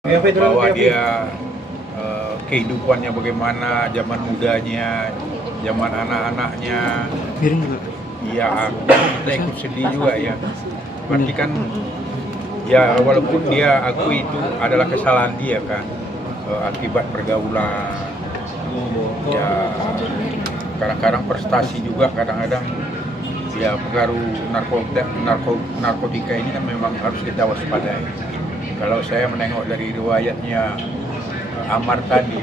bahwa dia kehidupannya bagaimana, zaman mudanya, zaman anak-anaknya, ya kita ikut sedih juga ya. Berarti kan ya walaupun dia akui itu adalah kesalahan dia kan, akibat pergaulan, ya kadang-kadang prestasi juga, kadang-kadang ya pengaruh narkotika ini kan memang harus kita waspadai. Kalau saya menengok dari riwayatnya Amar tadi,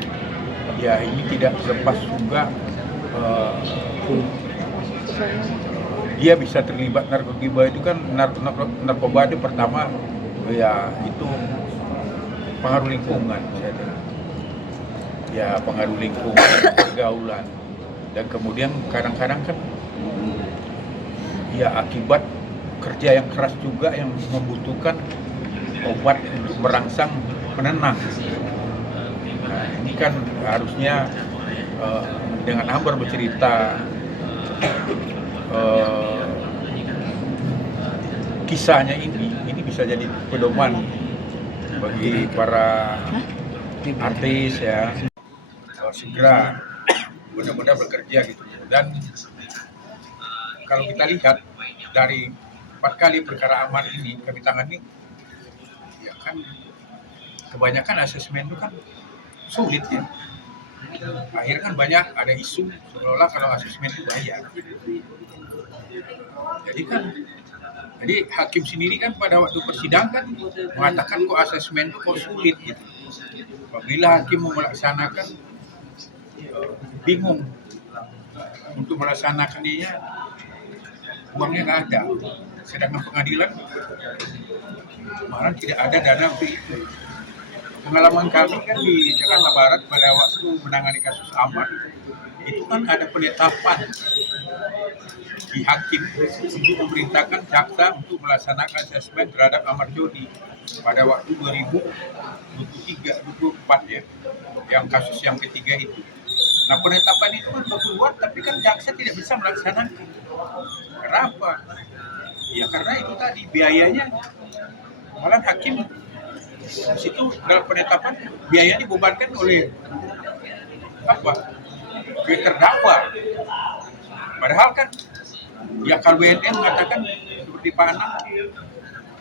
ya ini tidak lepas juga dia bisa terlibat narkoba itu kan narkoba itu pertama ya itu pengaruh lingkungan saya dengar. Ya pengaruh lingkungan, pergaulan, dan kemudian kadang-kadang kan ya akibat kerja yang keras juga yang membutuhkan obat untuk merangsang penenang. Nah, ini kan harusnya dengan Ambar bercerita kisahnya ini bisa jadi pedoman bagi para artis ya, segera benar-benar bekerja gitu. Dan kalau kita lihat dari 4 kali perkara Amar ini kami tangani, ya kan kebanyakan asesmen itu kan sulit ya. Akhirnya kan banyak ada isu seolah-olah kalau asesmen itu bayar. Jadi hakim sendiri kan pada waktu persidangan kan mengatakan kok asesmen itu kok sulit gitu. Apabila hakim mau melaksanakan bingung untuk melaksanakannya, uangnya nggak ada. Sedangkan pengadilan malah tidak ada dana untuk itu. Pengalaman kami kan di Jakarta Barat pada waktu menangani kasus Amar, itu kan ada penetapan di hakim untuk memerintahkan jaksa untuk melaksanakan asesmen terhadap Amar Jodi pada waktu 2023-2024 ya, yang kasus yang ketiga itu. Nah penetapan itu kan keluar, tapi kan jaksa tidak bisa melaksanakan. Kenapa? Ya karena itu tadi biayanya, malah hakim di situ dalam penetapan biayanya dibebankan oleh apa? Pihak terdakwa. Padahal kan ya kalau BNN mengatakan seperti Pak Anang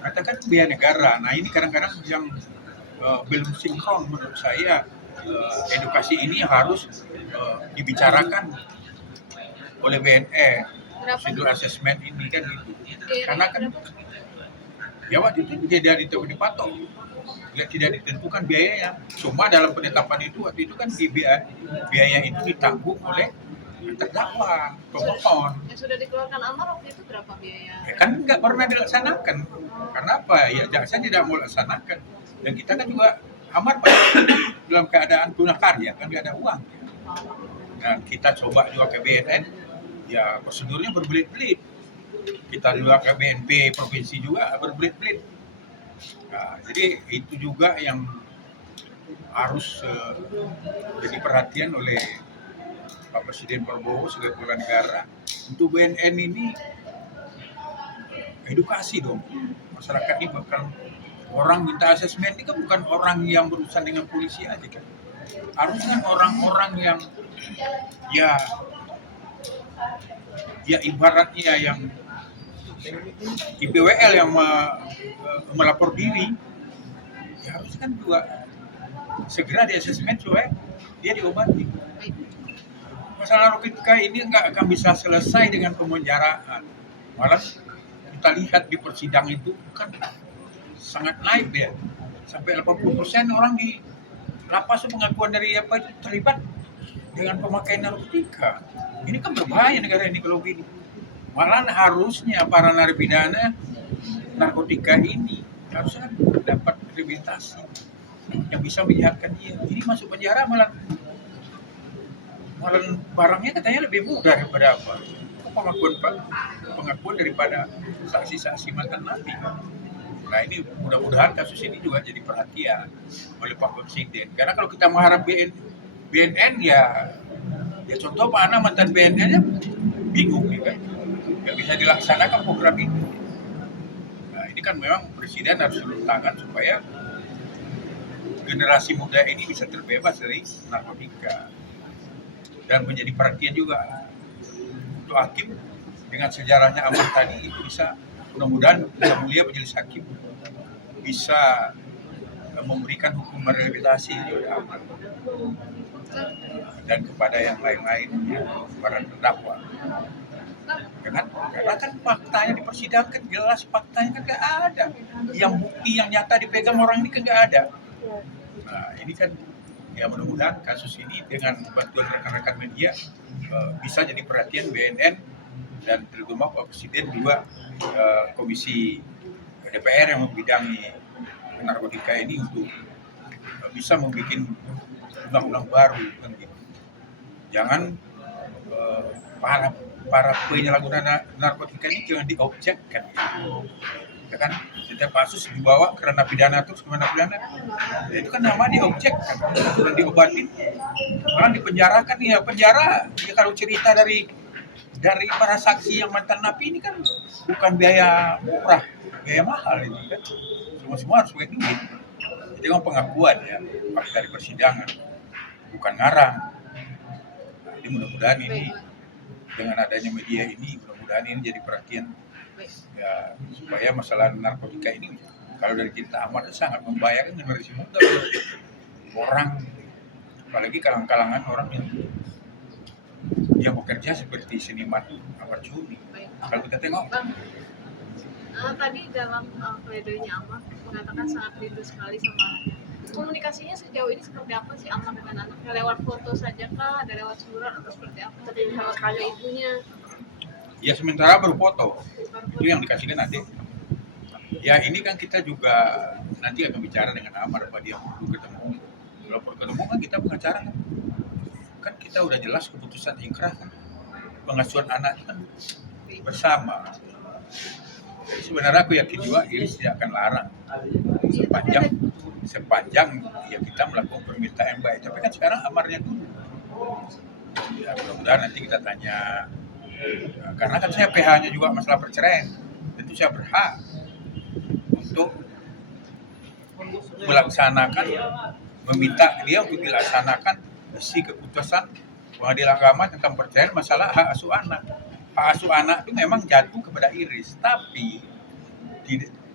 mengatakan biaya negara. Nah ini kadang-kadang yang belum sinkron menurut saya. Edukasi ini harus dibicarakan oleh BNN, prosedur asesmen ini kan gitu. Karena kan ya waktu itu tidak dipatok, tidak ditentukan biayanya. Cuma dalam penetapan itu waktu itu kan biaya itu ditanggung oleh terdakwa, pemohon. Yang sudah dikeluarkan Amar waktu itu berapa biaya? Ya kan nggak pernah dilaksanakan. Karena apa? Ya jaksa tidak mau laksanakan. Dan kita kan juga Amar dalam keadaan tunakarya, kan nggak ada uang. Dan kita coba juga ke BNN, ya prosedurnya berbelit-belit. Kita juga ke BNP provinsi juga berbelit-belit. Nah, jadi itu juga yang harus jadi perhatian oleh Pak Presiden Prabowo sebagai kepala negara. Untuk BNN ini edukasi dong. Masyarakat ini bakal orang minta asesmen ini kan bukan orang yang berurusan dengan polisi aja kan. Harusnya orang-orang yang ya ibaratnya yang IPWL yang melapor diri, ya harusnya kan juga segera di asesmen supaya dia diobati. Masalah narkotika ini nggak akan bisa selesai dengan pemenjaraan. Malah kita lihat di persidangan itu kan sangat naik ya, sampai 80% orang di lapas pengakuan dari apa itu terlibat dengan pemakaian narkotika. Ini kan berbahaya negara ini kalau begini. Malah harusnya para narapidana narkotika ini harusnya dapat rehabilitasi yang bisa menyehatkan dia. Ini masuk penjara malah barangnya katanya lebih mudah daripada apa? Pengakuan daripada saksi-saksi mantan napi. Nah ini mudah-mudahan kasus ini juga jadi perhatian oleh Pak Presiden. Karena kalau kita mengharap BNN ya contoh Pak Ana mantan BNN-nya bingung nih kan, nggak bisa dilaksanakan program ini. Nah ini kan memang Presiden harus turun tangan supaya generasi muda ini bisa terbebas dari narkotika dan menjadi perhatian juga untuk hakim dengan sejarahnya Amar tadi itu bisa mudah-mudahan bisa mulia majelis hakim bisa memberikan hukum rehabilitasi kepada Amar dan kepada yang lain-lain ya, para terdakwa. Karena kan faktanya di persidangan jelas faktanya kan nggak ada, yang bukti yang nyata dipegang orang ini kan nggak ada. Nah ini kan ya mudah-mudahan kasus ini dengan bantuan rekan-rekan media bisa jadi perhatian BNN dan terutama Pak Presiden juga Komisi DPR yang membidangi narkotika ini untuk bisa membuat undang-undang baru kan gitu. Jangan para penyalahguna narkotika ini jangan diobjekkan gitu. Ya kan setiap kasus dibawa karena pidana terus kemana pidana ya, itu kan nama diobjekkan dan diobatin orang dipenjarakan ya penjara ya kalau cerita dari para saksi yang mantan napi ini kan bukan biaya murah, biaya mahal ini kan semua harus pakai duit. Jadi memang pengakuan ya fakta di persidangan bukan ngarang. Jadi mudah-mudahan ini dengan adanya media ini mudah-mudahan ini jadi perhatian ya supaya masalah narkotika ini kalau dari cerita Amar sangat membahayakan generasi muda orang apalagi kalangan orang yang bekerja seperti seniman Amar Juni. Kalau kita tengok tadi dalam pledoinya Amar mengatakan sangat rindu sekali sama anaknya. Komunikasinya sejauh ini seperti apa sih Amar dengan anaknya? Lewat foto saja kah? Ada lewat surat atau seperti apa? Lewat kaya ibunya? ya sementara baru foto itu yang dikasihkan adik. Ya ini kan kita juga nanti akan bicara dengan Amar apa dia perlu ketemu. Kalau perlu ketemu kan kita pengacara kan kita udah jelas keputusan ingkrah kan pengasuhan anak kan bersama. Jadi sebenarnya aku yakin juga Iris tidak akan larang sepanjang ya kita melakukan permintaan yang baik. Tapi kan sekarang Amarnya dulu. Ya mudah-mudahan nanti kita tanya karena kan saya PH-nya juga masalah perceraian. Tentu saya berhak untuk melaksanakan meminta dia untuk dilaksanakan isi keputusan pengadilan agama tentang perceraian masalah hak asuh anak. Hak asuh anak itu memang jatuh kepada Iris, tapi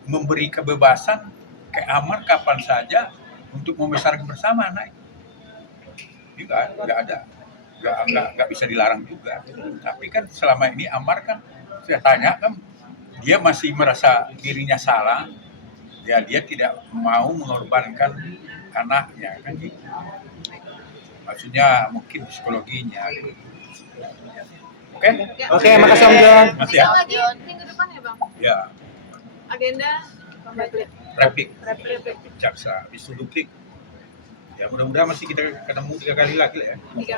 memberi kebebasan ke Amar kapan saja untuk membesarkan bersama anak itu. Juga nggak bisa dilarang juga. Tapi kan selama ini Amar kan saya tanya kan dia masih merasa dirinya salah, ya dia tidak mau mengorbankan anaknya kan gitu. Maksudnya mungkin psikologinya gitu. Oke, makasih Om John. Masih ya? Bisa lagi minggu depan ya Bang? Ya, Agenda replik jaksa, habis itu duplik. Ya mudah-mudahan masih kita ketemu 3 kali lagi lah ya. 3